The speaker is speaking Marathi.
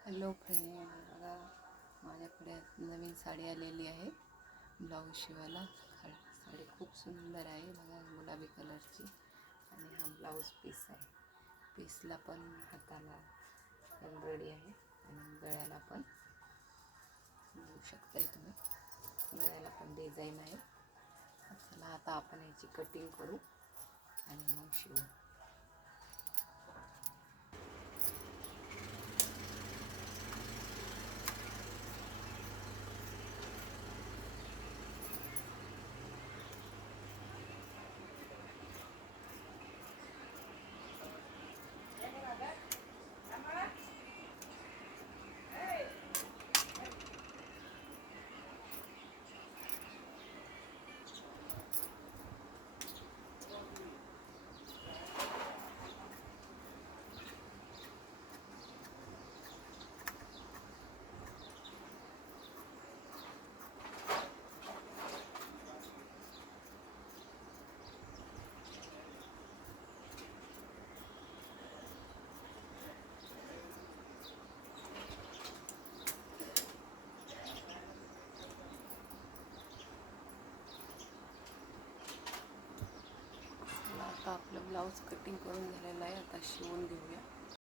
हॅलो फ्रेंड, बघा माझ्याकडे नवीन साडी आलेली आहे ब्लाऊज शिवायला. साडी खूप सुंदर आहे बघा, गुलाबी कलरची. आणि हा ब्लाऊज पीस आहे. पीसला पण हाताला एम्ब्रॉयडरी आहे आणि गळ्याला पण बघू शकताय तुम्ही. गळ्याला पण डिझाईन आहे. चला आता आपण याची कटिंग करू आणि मग शिवू. आता आपलं ब्लाऊज कटिंग करून झालेलं आहे. आता शिवून घेऊया.